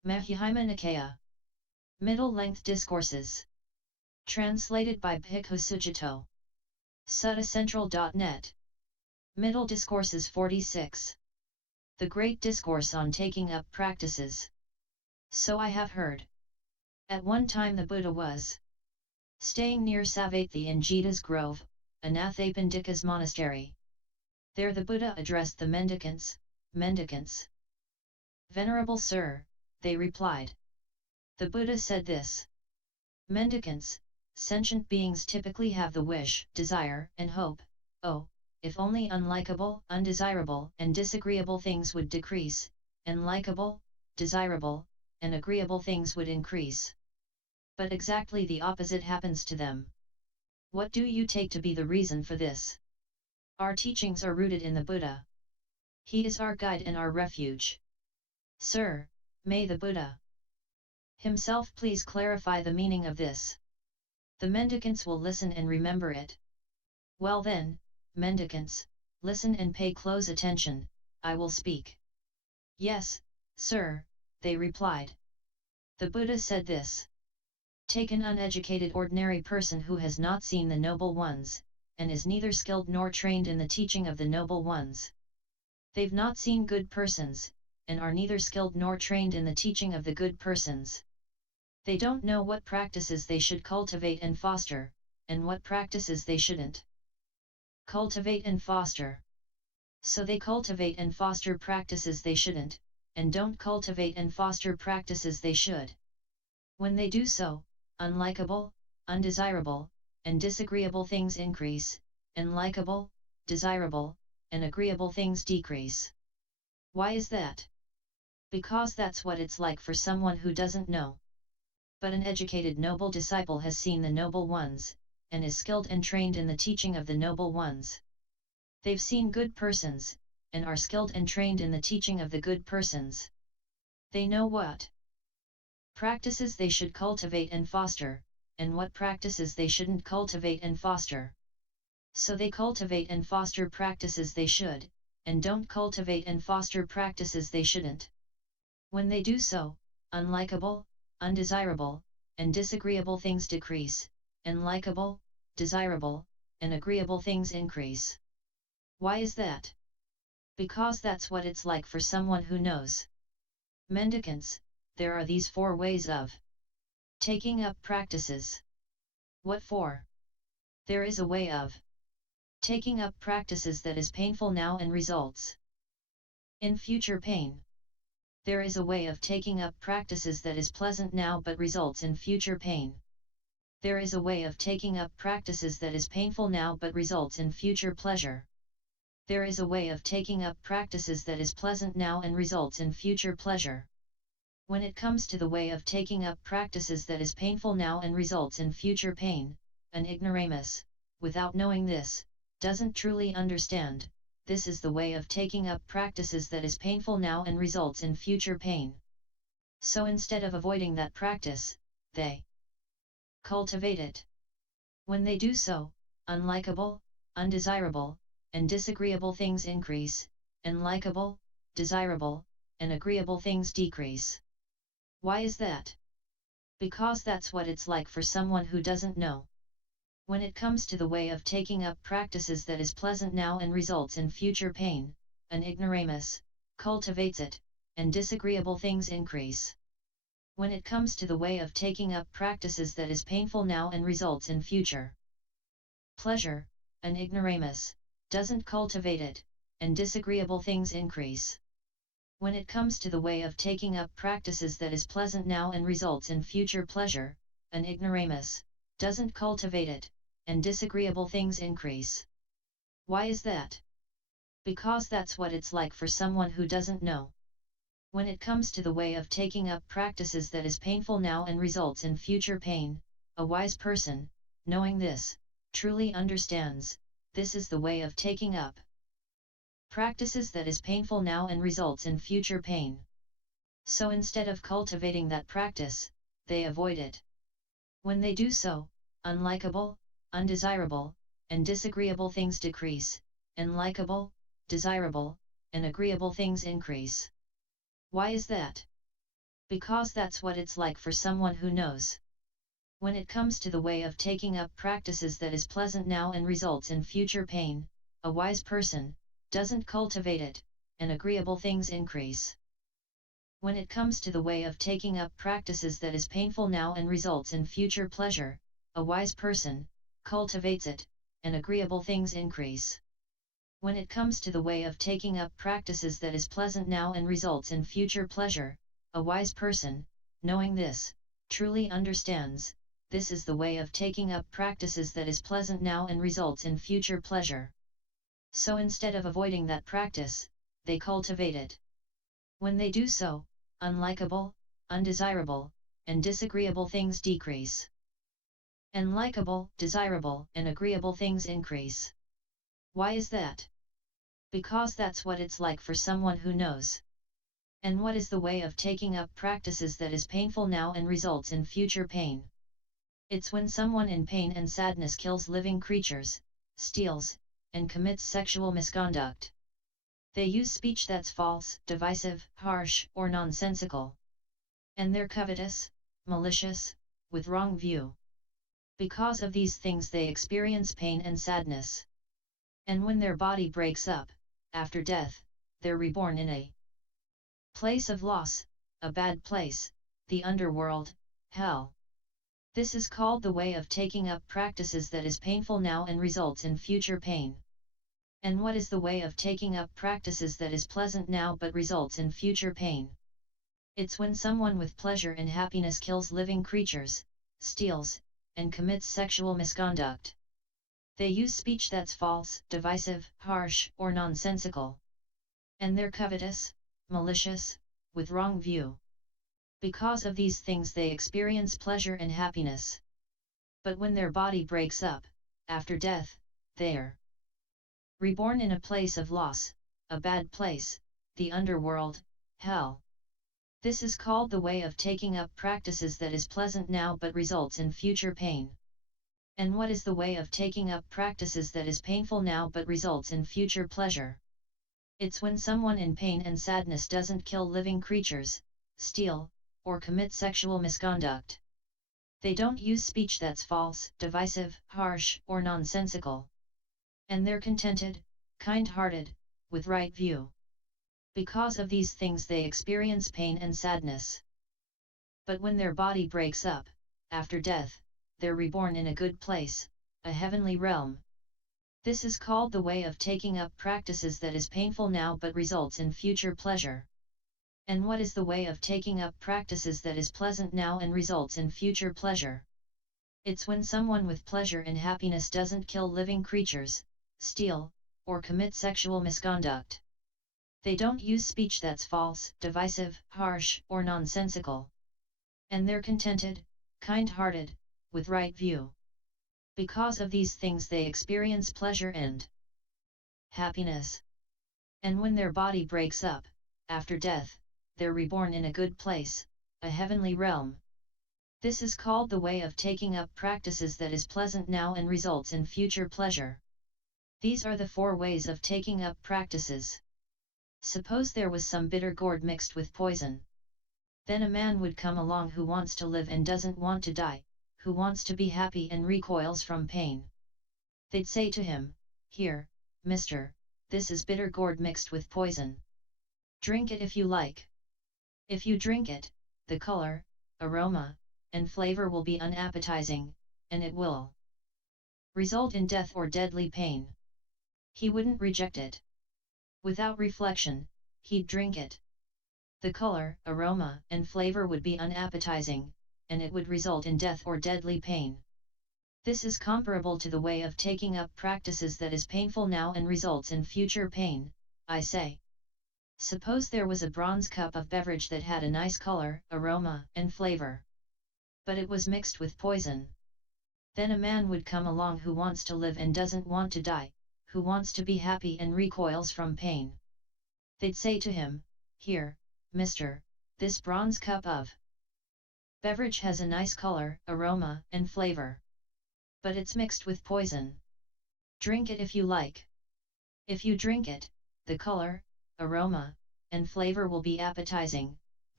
Majjhima Nikaya. Middle-length discourses. Translated by Bhikkhu Sujato. Suttacentral.net. Middle Discourses 46. The Great Discourse on Taking Up Practices. So I have heard. At one time the Buddha was staying near Savatthi in Jeta's Grove, Anathapindika's monastery. There the Buddha addressed the mendicants. Venerable Sir, they replied. The Buddha said this. Mendicants, sentient beings typically have the wish, desire, and hope, oh, if only unlikable, undesirable, and disagreeable things would decrease, and likable, desirable, and agreeable things would increase. But exactly the opposite happens to them. What do you take to be the reason for this? Our teachings are rooted in the Buddha. He is our guide and our refuge. Sir, may the Buddha himself please clarify the meaning of this. The mendicants will listen and remember it. Well then, mendicants, listen and pay close attention, I will speak. Yes, sir, they replied. The Buddha said this. Take an uneducated ordinary person who has not seen the noble ones, and is neither skilled nor trained in the teaching of the noble ones. They've not seen good persons, and are neither skilled nor trained in the teaching of the good persons. They don't know what practices they should cultivate and foster, and what practices they shouldn't cultivate and foster. So they cultivate and foster practices they shouldn't, and don't cultivate and foster practices they should. When they do so, unlikable, undesirable, and disagreeable things increase, and likable, desirable, and agreeable things decrease. Why is that? Because that's what it's like for someone who doesn't know. But an educated noble disciple has seen the noble ones, and is skilled and trained in the teaching of the noble ones. They've seen good persons, and are skilled and trained in the teaching of the good persons. They know what practices they should cultivate and foster, and what practices they shouldn't cultivate and foster. So they cultivate and foster practices they should, and don't cultivate and foster practices they shouldn't. When they do so, unlikable, undesirable, and disagreeable things decrease, and likable, desirable, and agreeable things increase. Why is that? Because that's what it's like for someone who knows. Mendicants, there are these 4 ways of taking up practices. What for? There is a way of taking up practices that is painful now and results in future pain. There is a way of taking up practices that is pleasant now but results in future pain. There is a way of taking up practices that is painful now but results in future pleasure. There is a way of taking up practices that is pleasant now and results in future pleasure. When it comes to the way of taking up practices that is painful now and results in future pain, an ignoramus, without knowing this, doesn't truly understand. This is the way of taking up practices that is painful now and results in future pain. So instead of avoiding that practice, they cultivate it. When they do so, unlikable, undesirable, and disagreeable things increase, and likable, desirable, and agreeable things decrease. Why is that? Because that's what it's like for someone who doesn't know. When it comes to the way of taking up practices that is pleasant now and results in future pain, an ignoramus cultivates it, and disagreeable things increase. When it comes to the way of taking up practices that is painful now and results in future pleasure, an ignoramus doesn't cultivate it, and disagreeable things increase. When it comes to the way of taking up practices that is pleasant now and results in future pleasure, an ignoramus doesn't cultivate it, and disagreeable things increase. Why is that? Because that's what it's like for someone who doesn't know. When it comes to the way of taking up practices that is painful now and results in future pain, a wise person, knowing this, truly understands, this is the way of taking up practices that is painful now and results in future pain. So instead of cultivating that practice, they avoid it. When they do so, unlikable, undesirable, and disagreeable things decrease, and likable, desirable, and agreeable things increase. Why is that? Because that's what it's like for someone who knows. When it comes to the way of taking up practices that is pleasant now and results in future pain, a wise person doesn't cultivate it, and agreeable things increase. When it comes to the way of taking up practices that is painful now and results in future pleasure, a wise person cultivates it, and agreeable things increase. When it comes to the way of taking up practices that is pleasant now and results in future pleasure, a wise person, knowing this, truly understands, this is the way of taking up practices that is pleasant now and results in future pleasure. So instead of avoiding that practice, they cultivate it. When they do so, unlikable, undesirable, and disagreeable things decrease. And likable, desirable, and agreeable things increase. Why is that? Because that's what it's like for someone who knows. And what is the way of taking up practices that is painful now and results in future pain? It's when someone in pain and sadness kills living creatures, steals, and commits sexual misconduct. They use speech that's false, divisive, harsh, or nonsensical. And they're covetous, malicious, with wrong view. Because of these things they experience pain and sadness. And when their body breaks up, after death, they're reborn in a place of loss, a bad place, the underworld, hell. This is called the way of taking up practices that is painful now and results in future pain. And what is the way of taking up practices that is pleasant now but results in future pain? It's when someone with pleasure and happiness kills living creatures, steals, and commits sexual misconduct. They use speech that's false, divisive, harsh, or nonsensical. And they're covetous, malicious, with wrong view. Because of these things they experience pleasure and happiness. But when their body breaks up, after death, they're reborn in a place of loss, a bad place, the underworld, hell. This is called the way of taking up practices that is pleasant now but results in future pain. And what is the way of taking up practices that is painful now but results in future pleasure? It's when someone in pain and sadness doesn't kill living creatures, steal, or commit sexual misconduct. They don't use speech that's false, divisive, harsh, or nonsensical. And they're contented, kind-hearted, with right view. Because of these things they experience pain and sadness. But when their body breaks up, after death, they're reborn in a good place, a heavenly realm. This is called the way of taking up practices that is painful now but results in future pleasure. And what is the way of taking up practices that is pleasant now and results in future pleasure? It's when someone with pleasure and happiness doesn't kill living creatures, steal, or commit sexual misconduct. They don't use speech that's false, divisive, harsh, or nonsensical. And they're contented, kind-hearted, with right view. Because of these things they experience pleasure and happiness. And when their body breaks up, after death, they're reborn in a good place, a heavenly realm. This is called the way of taking up practices that is pleasant now and results in future pleasure. These are the 4 ways of taking up practices. Suppose there was some bitter gourd mixed with poison. Then a man would come along who wants to live and doesn't want to die, who wants to be happy and recoils from pain. They'd say to him, "Here, mister, this is bitter gourd mixed with poison. Drink it if you like. If you drink it, the color, aroma, and flavor will be unappetizing, and it will result in death or deadly pain." He wouldn't reject it. Without reflection, he'd drink it. The color, aroma, and flavor would be unappetizing, and it would result in death or deadly pain. This is comparable to the way of taking up practices that is painful now and results in future pain, I say. Suppose there was a bronze cup of beverage that had a nice color, aroma, and flavor. But it was mixed with poison. Then a man would come along who wants to live and doesn't want to die, who wants to be happy and recoils from pain. They'd say to him, "Here, mister, this bronze cup of beverage has a nice color, aroma, and flavor. But it's mixed with poison. Drink it if you like. If you drink it, the color, aroma, and flavor will be appetizing,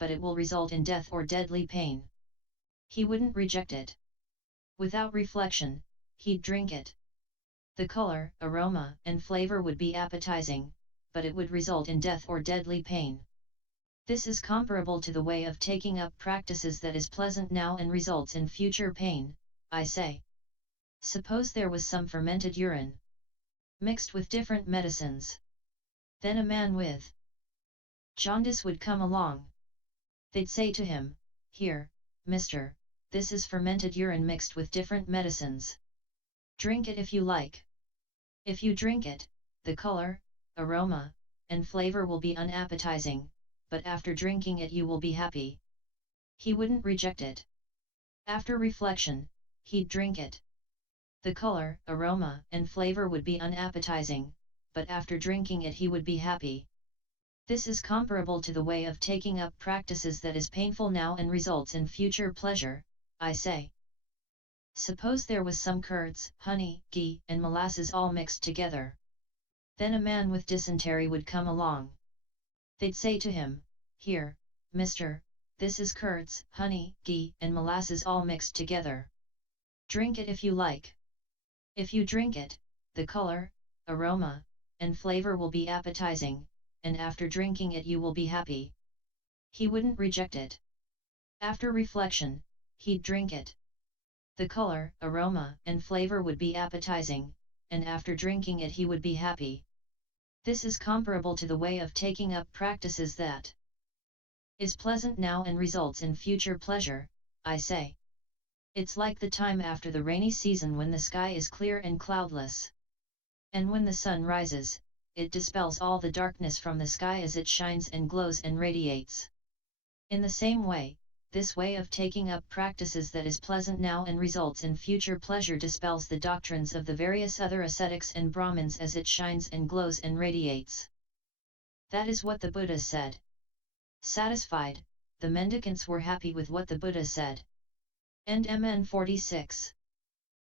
but it will result in death or deadly pain. He wouldn't reject it. Without reflection, he'd drink it. The color, aroma, and flavor would be appetizing, but it would result in death or deadly pain. This is comparable to the way of taking up practices that is pleasant now and results in future pain, I say. Suppose there was some fermented urine, mixed with different medicines. Then a man with jaundice would come along. They'd say to him, "Here, mister, this is fermented urine mixed with different medicines. Drink it if you like. If you drink it, the color, aroma, and flavor will be unappetizing, but after drinking it you will be happy." He wouldn't reject it. After reflection, he'd drink it. The color, aroma, and flavor would be unappetizing, but after drinking it he would be happy. This is comparable to the way of taking up practices that is painful now and results in future pleasure, I say. Suppose there was some curds, honey, ghee, and molasses all mixed together. Then a man with dysentery would come along. They'd say to him, "Here, mister, this is curds, honey, ghee, and molasses all mixed together. Drink it if you like. If you drink it, the color, aroma, and flavor will be appetizing, and after drinking it you will be happy." He wouldn't reject it. After reflection, he'd drink it. The color, aroma, and flavor would be appetizing, and after drinking it he would be happy. This is comparable to the way of taking up practices that is pleasant now and results in future pleasure, I say. It's like the time after the rainy season when the sky is clear and cloudless. And when the sun rises, it dispels all the darkness from the sky as it shines and glows and radiates. In the same way, this way of taking up practices that is pleasant now and results in future pleasure dispels the doctrines of the various other ascetics and Brahmins as it shines and glows and radiates. That is what the Buddha said. Satisfied, the mendicants were happy with what the Buddha said. End MN 46.